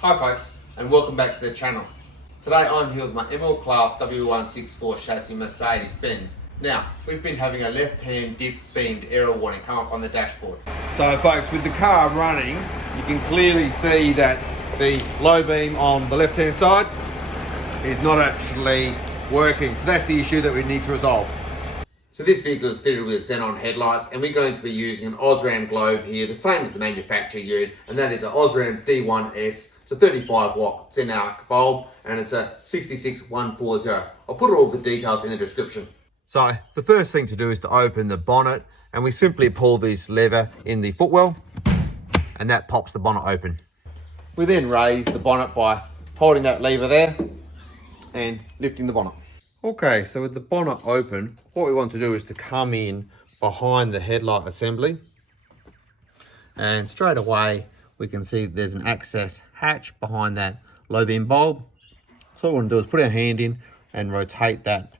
Hi folks, and welcome back to the channel. Today I'm here with my ML-Class W164 chassis Mercedes-Benz. Now, we've been having a left-hand dip beamed error warning come up on the dashboard. So folks, with the car running, you can clearly see that the low beam on the left-hand side is not actually working. So that's the issue that we need to resolve. So this vehicle is fitted with Xenon headlights, and we're going to be using an OSRAM globe here, the same as the manufacturer unit, and that is an OSRAM D1S. It's a 35 watt Xenarc bulb, and it's a 66140. I'll put all the details in the description. So the first thing to do is to open the bonnet, and we simply pull this lever in the footwell, and that pops the bonnet open. We then raise the bonnet by holding that lever there and lifting the bonnet. Okay, so with the bonnet open, what we want to do is to come in behind the headlight assembly, and straight away we can see there's an access hatch behind that low beam bulb. So what we want to do is put our hand in and rotate that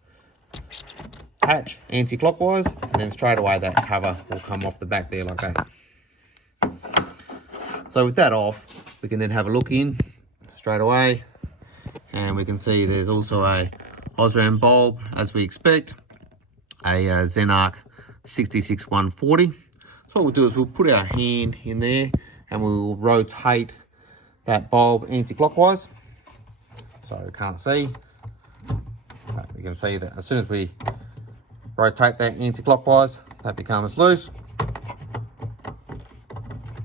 hatch anti-clockwise, and then straight away that cover will come off the back there like that. So with that off, we can then have a look in straight away, and we can see there's also a OSRAM bulb, as we expect, a Xenarc 66140. So what we'll do is we'll put our hand in there and we'll rotate that bulb anti-clockwise. So we can't see, but we can see that as soon as we rotate that anti-clockwise, that becomes loose,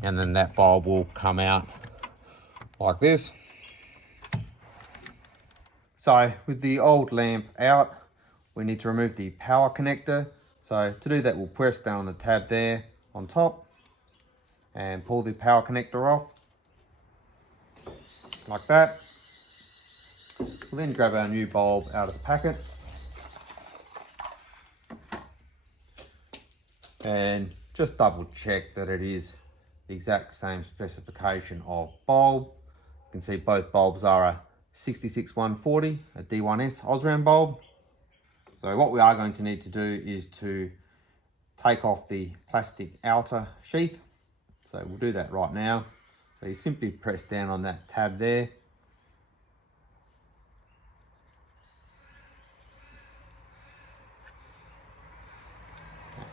and then that bulb will come out like this. So with the old lamp out, we need to remove the power connector. So to do that, we'll press down on the tab there on top and pull the power connector off like that. We'll then grab our new bulb out of the packet and just double check that it is the exact same specification of bulb. You can see both bulbs are a 66140, a D1S OSRAM bulb. So what we are going to need to do is to take off the plastic outer sheath. So we'll do that right now. So you simply press down on that tab there.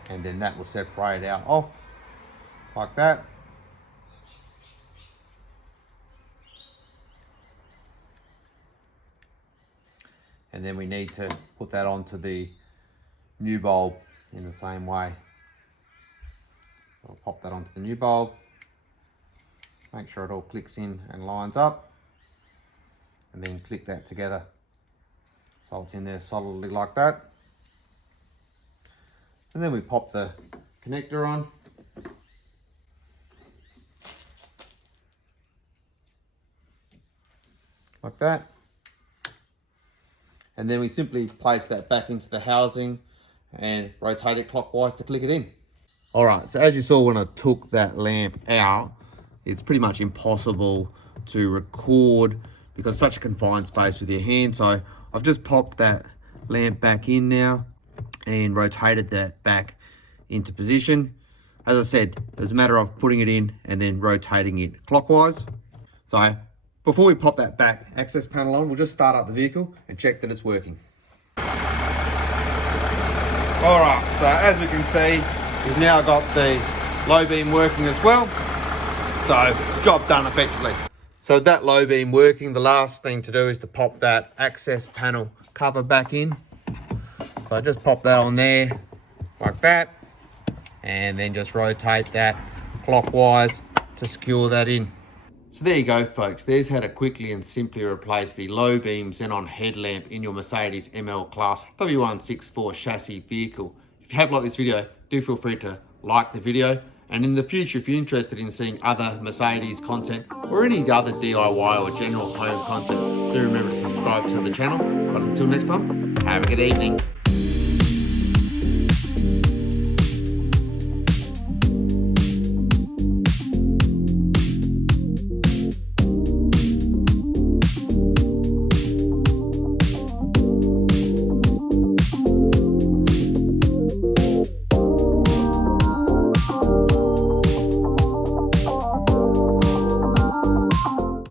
And then that will separate out off like that. And then we need to put that onto the new bulb in the same way. I'll pop that onto the new bulb. Make sure it all clicks in and lines up. And then click that together. So it's in there solidly like that. And then we pop the connector on. Like that. And then we simply place that back into the housing and rotate it clockwise to click it in. All right, so as you saw when I took that lamp out, it's pretty much impossible to record because it's such a confined space with your hand. So I've just popped that lamp back in now and rotated that back into position. As I said, it's a matter of putting it in and then rotating it clockwise. So before we pop that back access panel on, we'll just start up the vehicle and check that it's working. All right, so as we can see, we've now got the low beam working as well. So job done effectively. So with that low beam working, the last thing to do is to pop that access panel cover back in. So I just pop that on there like that, and then just rotate that clockwise to secure that in. So there you go folks, there's how to quickly and simply replace the low beam Xenon headlamp in your Mercedes ML-Class W164 chassis vehicle. If you have liked this video, do feel free to like the video, and in the future if you're interested in seeing other Mercedes content or any other DIY or general home content, do remember to subscribe to the channel. But until next time, have a good evening.